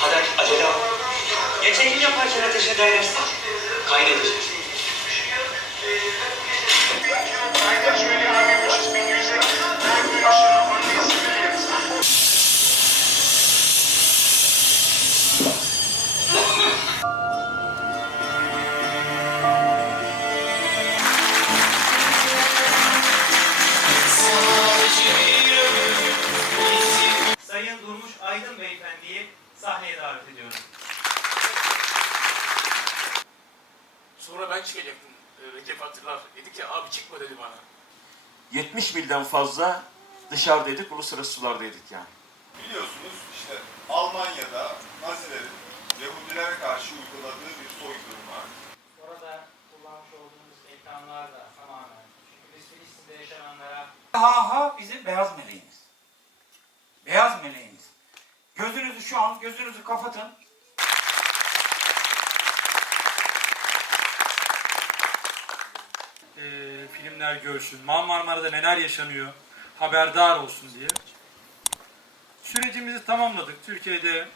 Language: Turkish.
Hadi acele ol. Geçen yaparken ateşe dayanırsan kaynatacak. Sayın Durmuş Aydın Beyefendi'yi sahneye davet ediyorum. Sonra ben çıkacaktım. Recep hatırlar. Dedi ki abi çıkma dedi bana. 70 milden fazla dışarıdaydık, uluslararası sulardaydık yani. Biliyorsunuz işte Almanya'da Nazilerin Yahudilere karşı uyguladığı bir soykırım var. Orada kullanmış olduğumuz ekranlar da tamamen. Çünkü biz Filistin'de yaşananlara... Ha bizim beyaz meleğimiz. Beyaz meleğimiz. Gözünüzü şu an, gözünüzü kapatın. Filmler görsün, Marmara'da neler yaşanıyor, haberdar olsun diye. Sürecimizi tamamladık. Türkiye'de